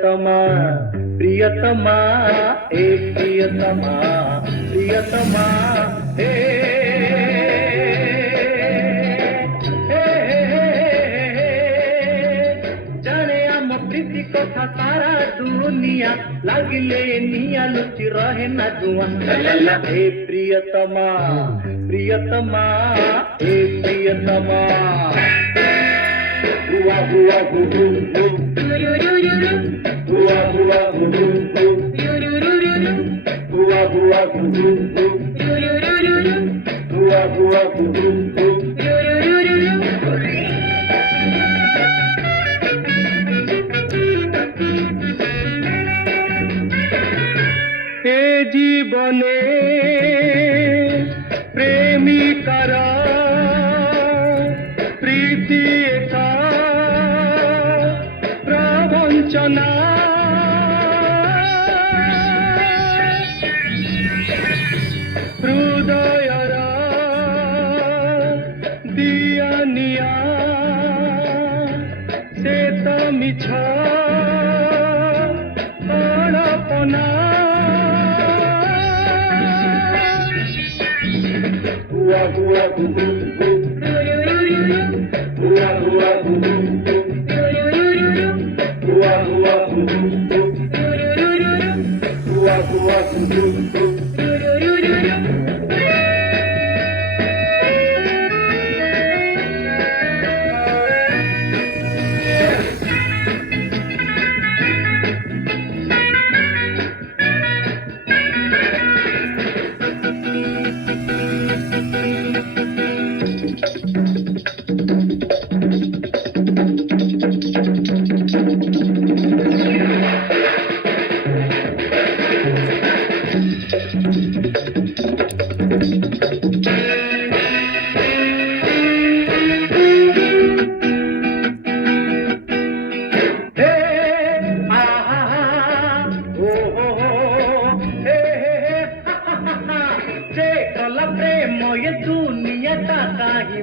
प्रियतमा प्रियतमा ए प्रियतमा प्रियतमा हे जाने आम प्रीति कथा सारा दुनिया लागिले निया लुचि रहे ना जुआ हे प्रियतमा प्रियतमा हे प्रियतमा हुआ हुआ हु हु हु हुआ हुआ हु हु हु हुआ हुआ हु हु हु हुआ हुआ हु हु हु हे जीवने प्रेमिकार प्रीति एका प्रवंचना हृदयर दिया निया से तो मिछ अड़पना हुआ हुआ हु हु हु हुआ हुआ हु हु हु हुआ हुआ हु हु हु हुआ हुआ हु हु हु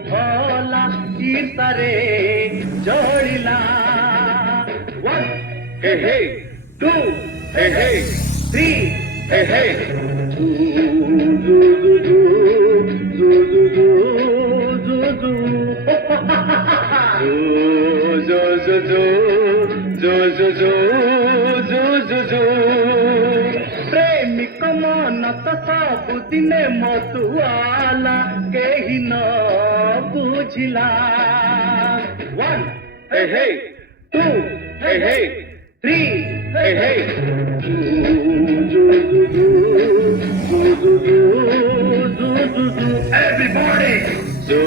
भला ईर्षारे जोड़िला 1 हे हे 2 हे हे 3 हे हे जू जू जू जू जू जू जू जू जू जू जू जू जू जू जू प्रेमिक मन तो सबुदिने मधुआला केही न बुझिला 1 हे हे 2 हे हे 3 हे हे जू जू जू जू जू जू जू जू जू everybody जू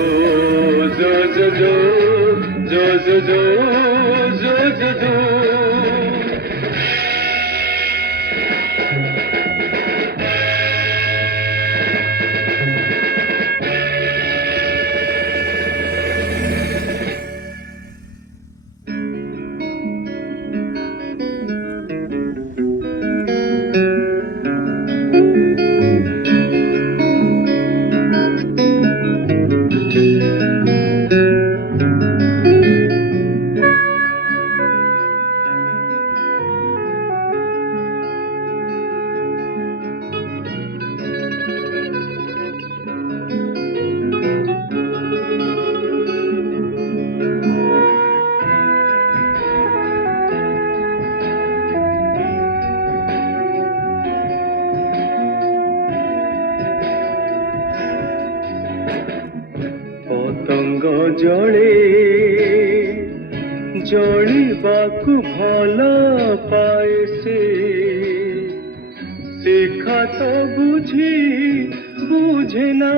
जू जू जू जू जू जू जू जू जू पतंग जड़े जड़िबाकु भल पाए से तो बुझी बुझेना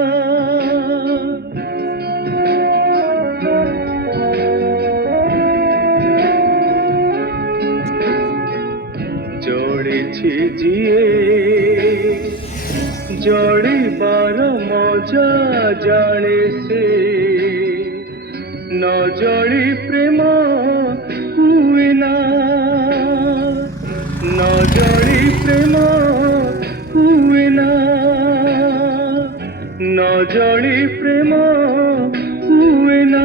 जोड़े जिए जोड़िबार मजा जाने से न जोड़ी प्रेम हुए ना न जोड़ी प्रेम हुए ना न जोड़ी प्रेम हुए ना